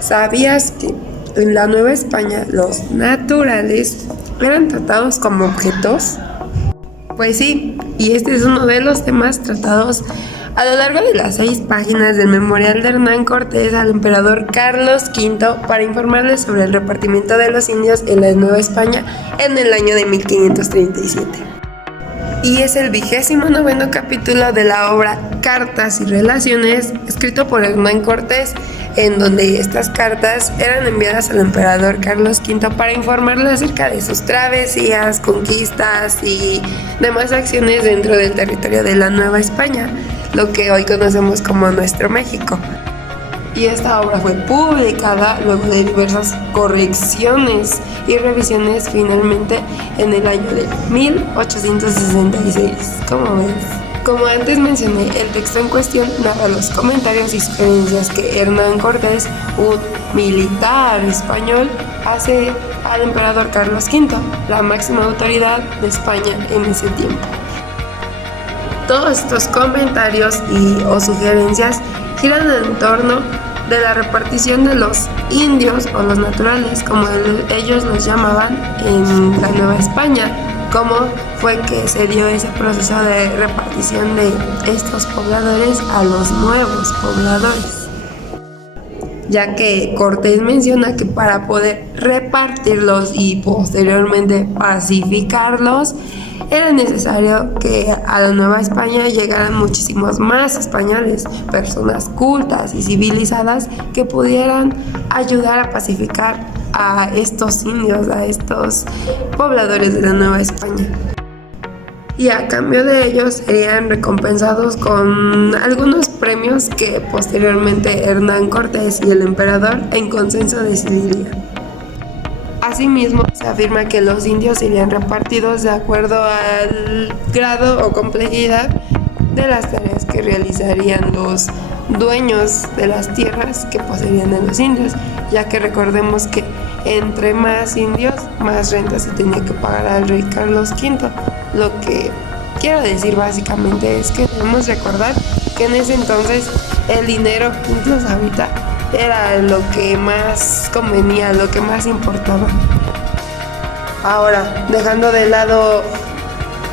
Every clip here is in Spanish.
¿Sabías que en la Nueva España los naturales eran tratados como objetos? Pues sí, y este es uno de los temas tratados a lo largo de las 6 páginas del memorial de Hernán Cortés al emperador Carlos V para informarles sobre el repartimiento de los indios en la Nueva España en el año de 1537. Y es el 29º capítulo de la obra Cartas y Relaciones, escrito por Hernán Cortés, en donde estas cartas eran enviadas al emperador Carlos V para informarle acerca de sus travesías, conquistas y demás acciones dentro del territorio de la Nueva España, lo que hoy conocemos como nuestro México. Y esta obra fue publicada luego de diversas correcciones y revisiones finalmente en el año de 1866. ¿Cómo ves? Como antes mencioné, el texto en cuestión narra los comentarios y sugerencias que Hernán Cortés, un militar español, hace al emperador Carlos V, la máxima autoridad de España en ese tiempo. Todos estos comentarios o sugerencias giran en torno de la repartición de los indios o los naturales, como ellos los llamaban en la Nueva España, cómo fue que se dio ese proceso de repartición de estos pobladores a los nuevos pobladores, ya que Cortés menciona que para poder repartirlos y posteriormente pacificarlos era necesario que a la Nueva España llegaran muchísimos más españoles, personas cultas y civilizadas que pudieran ayudar a pacificar a estos indios, a estos pobladores de la Nueva España. Y a cambio de ellos serían recompensados con algunos premios que posteriormente Hernán Cortés y el emperador en consenso decidirían. Asimismo, se afirma que los indios serían repartidos de acuerdo al grado o complejidad de las tareas que realizarían los dueños de las tierras que poseerían de los indios, ya que recordemos que entre más indios, más renta se tenía que pagar al rey Carlos V. Lo que quiero decir básicamente es que debemos recordar que en ese entonces el dinero, incluso ahorita, era lo que más convenía, lo que más importaba. Ahora, dejando de lado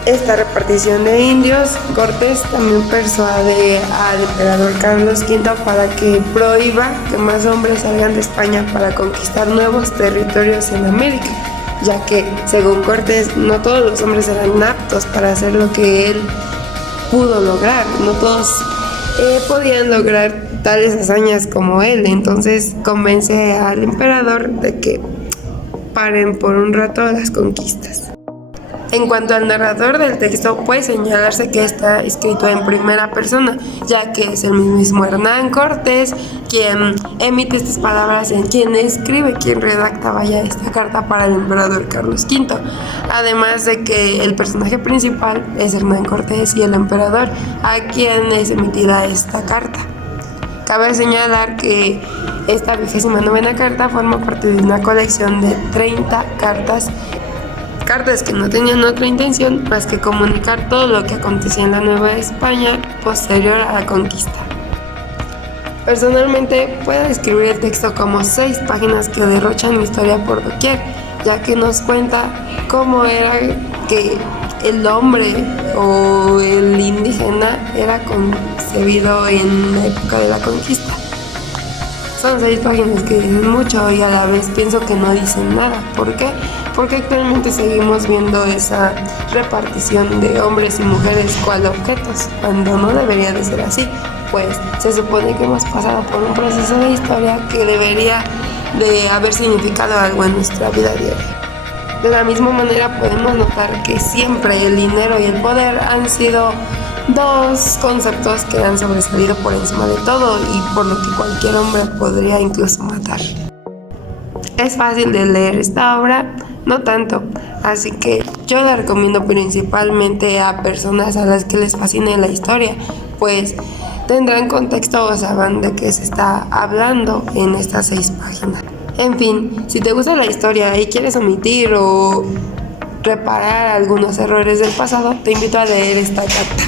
esta repartición de indios, Cortés también persuade al emperador Carlos V para que prohíba que más hombres salgan de España para conquistar nuevos territorios en América, ya que, según Cortés, no todos los hombres eran aptos para hacer lo que él pudo lograr, no todos podían lograr tales hazañas como él. Entonces convence al emperador de que paren por un rato las conquistas. En cuanto al narrador del texto, puede señalarse que está escrito en primera persona, ya que es el mismo Hernán Cortés quien emite estas palabras, quien escribe, quien redacta, esta carta para el emperador Carlos V. Además de que el personaje principal es Hernán Cortés y el emperador, a quien es emitida esta carta. Cabe señalar que esta 29ª carta forma parte de una colección de 30 cartas que no tenían otra intención más que comunicar todo lo que acontecía en la Nueva España posterior a la conquista. Personalmente puedo describir el texto como 6 páginas que derrochan historia por doquier, ya que nos cuenta cómo era que el hombre o el indígena era concebido en la época de la conquista. Son 6 páginas que dicen mucho y a la vez pienso que no dicen nada. ¿Por qué? Porque actualmente seguimos viendo esa repartición de hombres y mujeres cual objetos, cuando no debería de ser así, pues se supone que hemos pasado por un proceso de historia que debería de haber significado algo en nuestra vida diaria. De la misma manera podemos notar que siempre el dinero y el poder han sido 2 conceptos que han sobresalido por encima de todo y por lo que cualquier hombre podría incluso matar. ¿Es fácil de leer esta obra? No tanto, así que yo la recomiendo principalmente a personas a las que les fascine la historia, pues tendrán contexto o sabrán de qué se está hablando en estas 6 páginas. En fin, si te gusta la historia y quieres omitir o reparar algunos errores del pasado, te invito a leer esta carta.